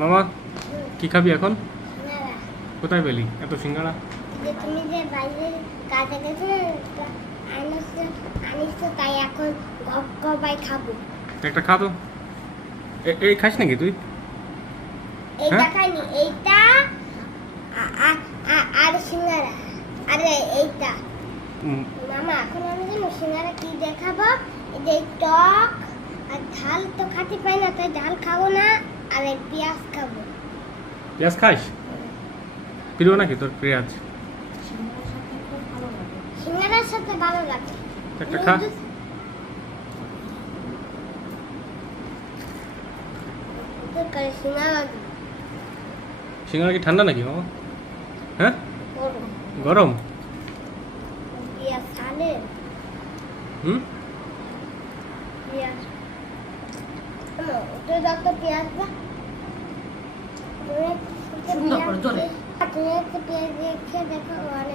মামা কি খাবি এখন? সিঙ্গারা। কোথায় পেলি এত সিঙ্গারা? যে তুমি যে বাইরে কাজে গেছো আনিস তাই এখন গবাই খাবো। একটা খা তো। এই খাস নাকি তুই? এইটা হ্যাঁ? খাইনি, এইটা আর সিঙ্গারা। আরে এইটা মামা এখন আমি জানো সিঙ্গারা কি দেখাবো, এই যে টক আর ঝাল তো খাতে পাই না, তাই ঝাল খাবো না। আর এই পেঁয়াজ খাবো। পেঁয়াজ খাস? প্রিয় নাকি তোর পেঁয়াজ? সিঙ্গারার সাথে ভালো লাগে। একটা খা। সিঙ্গারা সিঙ্গারা কি ঠান্ডা নাকি মামা? হ্যাঁ করবো গরম। পেঁয়াজ খালে হুম পেঁয়াজ ওটা যত পেঁয়াজ বা তুমি একটা পেঁয়াজ দিয়ে খেয়ে দেখো আর